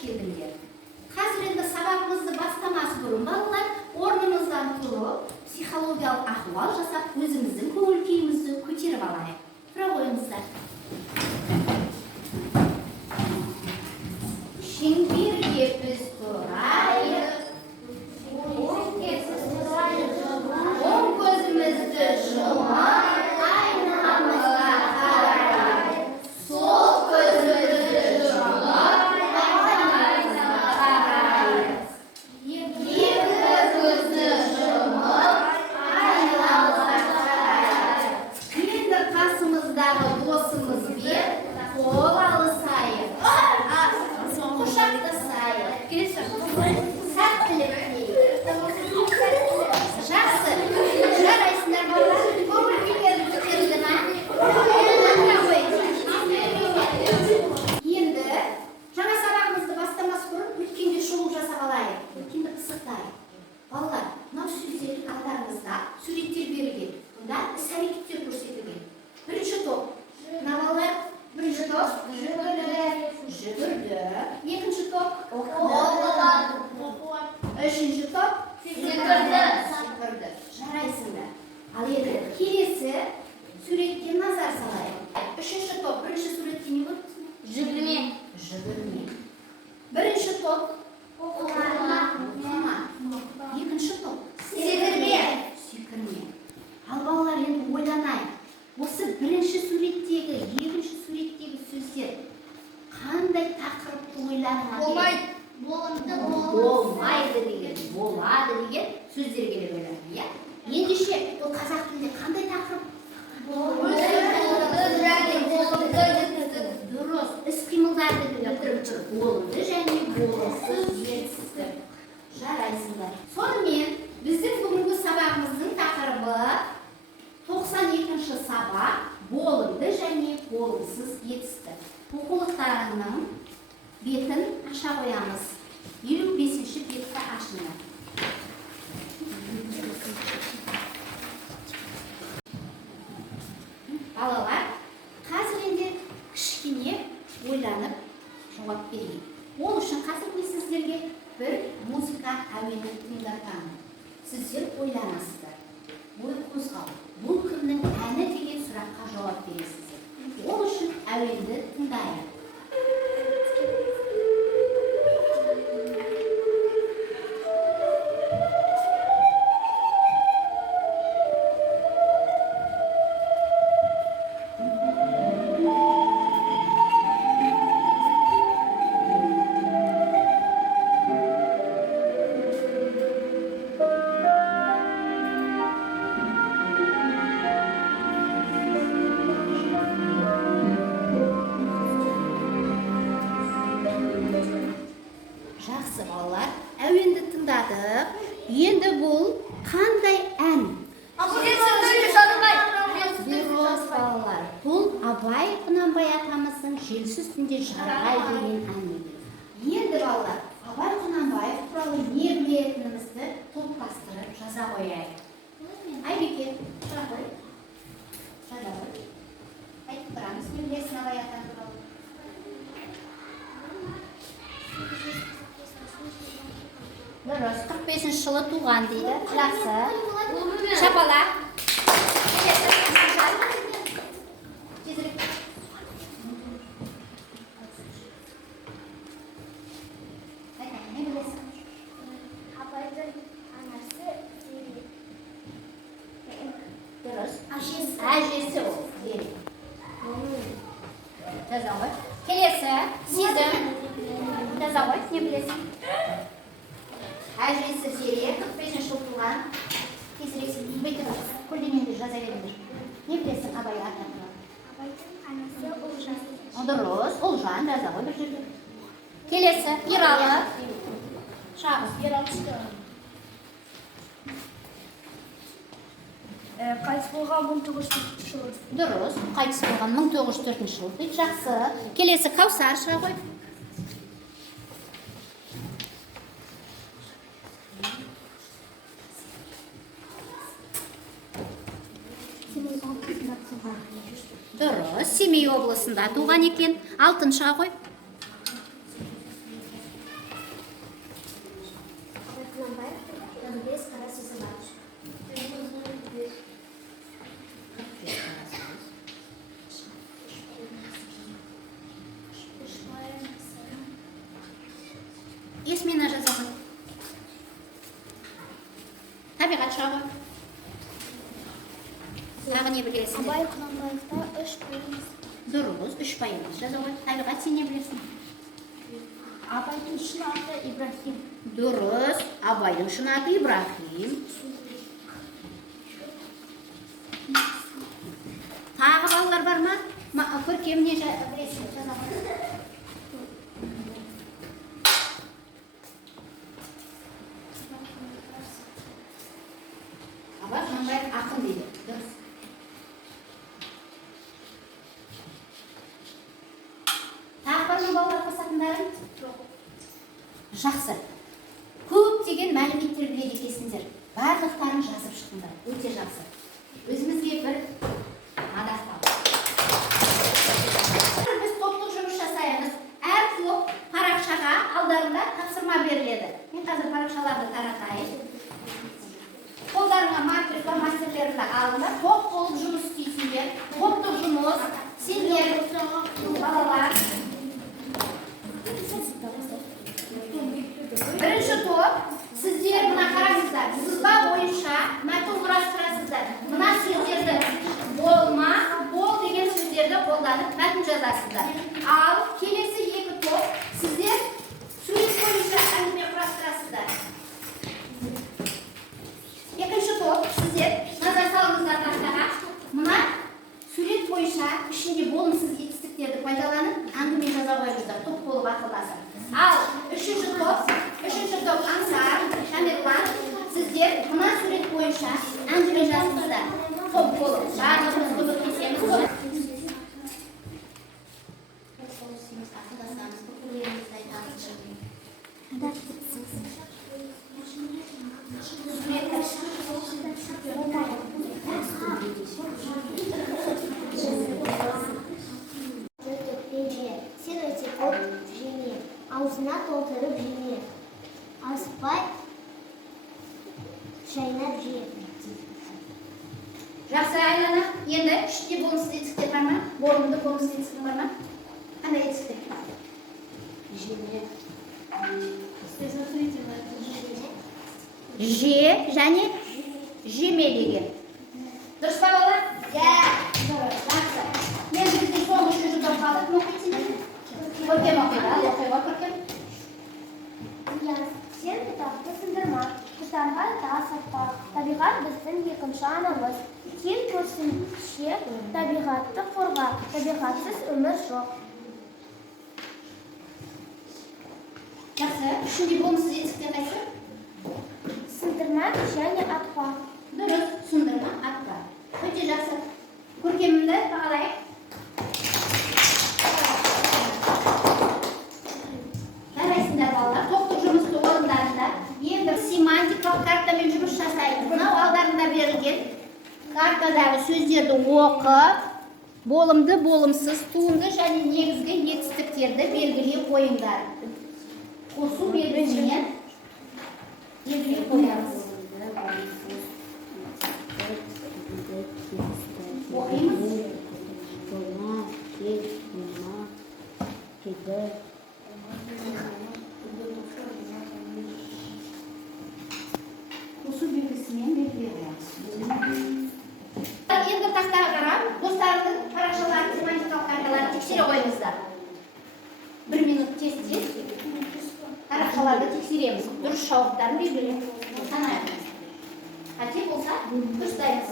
келдіңдер. Қазір енді сабағымызды бастамас бұрын балалар орнымыздан тұрып, психологиялық ахуал жасап, өзіміздің көңіл күйімізді көтеріп алайық. Тұра қойыңыздар. Шеңберге біз тұрайық, оң көзімізді жұмайық, айналамызға қарайық, сол көзімізді жұмайық, айналамызға қарайық, екі көзді жұмып, айналамызға қарайық. Енді қасымыздағы досымызбен қол алысайық, құшақтасайық, сәттілік тілейік. Жақсы, жарайсыңдар балалар, көңіл күйлерің көтерілді ме? Енді жаңа сабағымызды бастамас бұрын өткенде шолу жасап алайық, өткенді пысықтайық. Балалар, мынау сөздердің алдарыңызда суреттер берілген, бұнда іс-әрекеттер көрсетілген. Бірінші топ, мына балалар, бірінші топ жүгірді. Екінші топ оқыды. Үшінші топ секірді. Жарайсыңдар. Ал енді келесі суретке назар салайық. Үшінші топ, бірінші суретте не болды? Жүгірме. Бірінші топ оқыма. Екінші топ секірме. Ал балалар енді ойланайық. Осы бірінші суреттегі, екінші суреттегі сөздер қандай тақырыпты ойлануға керек? Болмайды деген, болады деген сөздер керек ойлануға. Ендеше ол қазақ тілінде қандай тақырып? Дұрыс, іс-қимылдарды білдіріп тұр. Болымды және болымсыз жетістік. Жарайсыңдар. Сонымен біздің бүгінгі сабағымыздың тақырыбы 92-ші сабақ болымды және болымсыз етістік. Оқулықтарының бетін аша қоямыз. 55-ші бетті ашыңдар. Балалар, қазір енді кішкене ойланып жауап берейік. Ол үшін қазір мен сіздерге бір музыка әуенін тыңдатамын. Сіздер ойланасыздар. Ой қозғау. Бұл кімнің әні деген сұраққа жауап бересіздер. Ол үшін әуенді тыңдайық. Жақсы балалар, әуенді тыңдадық. Енді бұл қандай ән? Дұрыс балалар, бұл Абай Құнанбай атамыздың желсіз үстінде жарғай деген әні. Енді балалар, Абай Құнанбаев туралы не білетінімізді топтастырып жаза қояйық. Айбеке, жаза қой. Айтып тұрамыз, не білесің Абай атам туралы? Дұрыс, 45-ші жылы туған дейді. Жақсы. Шапалақ. Не білесің? Абайдың анасы Зере. Дұрыс. Әжесі ол. Зере. Жаза ғой. Келесі. Сезім. Жаза ғой. Не білесің? Әжесі Зере, 45-ші жыл туған. Тезірексің, бүйтіп көлденеңді жаза беріңдер. Не білесің Абай атамды? Абайдың анасы Ұлжан. Дұрыс, Ұлжан жаза ғой бір жерде. Келесі, Ералы. Шағыз, Ералы түсті. Қайтыс болған 1904 жылы. Дұрыс, қайтыс болған 1904 жылы. Жақсы. Келесі, Каусар шыға ғой. Дұрыс, Семей облысында туған екен. Алтын шыға ғой. письменно жазамыз. Табиғат шағы. Тағы не білесің? Абай Құнанбаевта 3 бөліміз. Дұрыс, 3 байымыз жазуға. Табиғат сен не білесің? Абайдың шын аты Ибрахим. Дұрыс, Абайдың шын аты Ибрахим. Тағы балалар бар ма? Көркем не білесің? Жазуға. Абай Құнанбаев ақын дейді. Дұрыс. Тағы бар ма балалар қосатындарың? Жақсы. Көптеген мәліметтер біледі екенсіңдер. Барлықтарын жазып шықтыңдар. Өте жақсы. Өзімізге бір мадақтау. Біз топтық жұмыс жасаймыз. Әр топ парақшаға алдарында тапсырма беріледі. Мен қазір парақшаларды таратайын. Қолдарыңа маркер фломастерлерді алыңдар. Топ болып жұмыс істейсіңдер. Топтық жұмыс. Сендер балалар. Бірінші топ, сіздер мына қараңыздар, сызба бойынша мәтін құрастырасыздар. Мына сөздерді болма, бол деген сөздерді қолданып мәтін жазасыздар. Ал келесі екі топ, сіздер сурет бойынша әңгіме құрастырасыздар. Екінші топ, сіздер назар салыңыздар тақтаға. Мына сурет бойынша ішінде болымсыз етістіктерді пайдаланып әңгіме жаза қойыңыздар, топ болып ақылдасып. Ал үшінші топ Аңсар, Шамирлан, сіздер мына сурет бойынша әңгіме жазыңыздар. Топ болып, барлығымыз көмектесеміз ғой. Аузына толтырып жеме. Аспай шайнап же. Жақсы Айлана, енді ішінде болымсыз етістіктер бар ма? Болымды болымсыз етістіктер бар ма? Қандай етістіктер? Жеме. Же және жеме деген. Дұрыс па балалар? Дұрыс. Жақсы. Енді біздің соңғы үшінші топ қалды. Кім оқитын? Көркем оқиды, ал оқиға көркем. Сен кітапты сындырма, құштарға тас атпа. Табиғат біздің екінші анамыз. Кел көрсінше табиғатты қорға, табиғатсыз өмір жоқ. Жақсы. Үшінде болымсыз етістіктер қайсы? Сындырма және атпа. Дұрыс. Сындырма, атпа. Өте жақсы. Көркемімді бағалайық. Жарайсыңдар балалар, топтық жұмысты орындарында енді семантикалық картамен жұмыс жасайды. Мынау алдарында берілген картадағы сөздерді оқып, болымды, болымсыз, туынды және негізгі етістіктерді белгілей қойыңдар. Қосу белгісімен белгілей қоямыз. Оқимыз. Қосу белгісімен белгілей қоямыз. Енді тақтаға қарап, достарыңыздың парақшаларын, семантикалық карталарын тексере қойыңыздар. 1 минут тез-тез парақшаларды тексереміз. Дұрыс жауаптарын белгілеп санаймыз. Қате болса, дұрыстаймыз.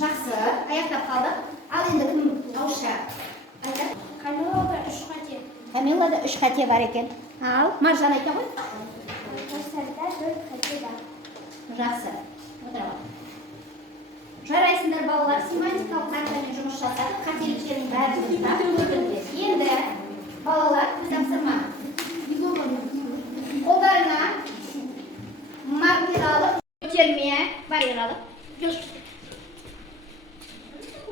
Жақсы, аяқтап қалдық. Ал енді кім ауызша айтады? Камилада 3 қате. Камилада 3 қате бар екен. Ал Маржан айта ғой. Кәусарда 4 қате бар. Жақсы. Отыра ғой. Жарайсыңдар балалар, семантикалық картамен жұмыс жасап, қателіктердің бәрін жинап көрдіңдер. Енді балалар тапсырма. Қолдарына маркер алып, көтерме, барьер алып.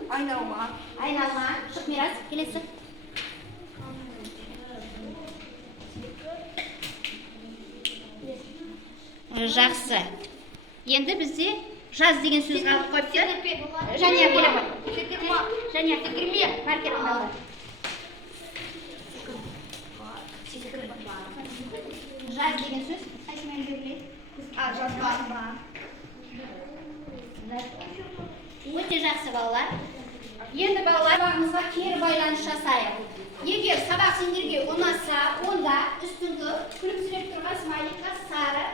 Айналма, шық Мирас, келесі. Жақсы. Енді бізде Жаз деген сөз қалып қойыпты. Жәния келе ғой. Жәния секірме, маркер алды. Жаз деген сөз қайсымен беріледі? Жазба. Өте жақсы балалар. Енді балалар сабағымызға кері байланыс жасайық. Егер сабақ сендерге ұнаса, онда үстіңгі күлімсіреп тұрған смайликқа сары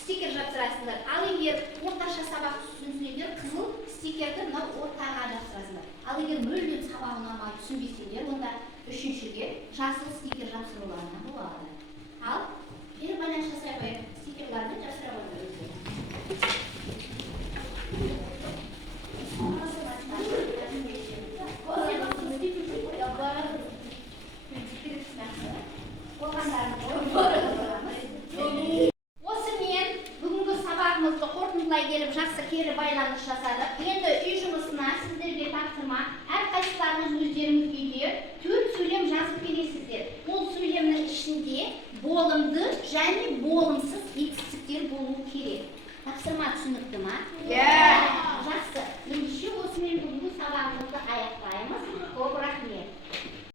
стикер жапсырасыңдар. Ал егер орташа сабақ түсінсеңдер, қызыл стикерді мынау ортаға жапсырасыңдар. Ал егер мүлдем сабақ ұнамай түсінбесеңдер, онда үшіншіге жасыл стикер жапсыруларына болады. Ал кері байланыс жасай қояйық. Стикерлерді жапсыра қояйық. Болғандарын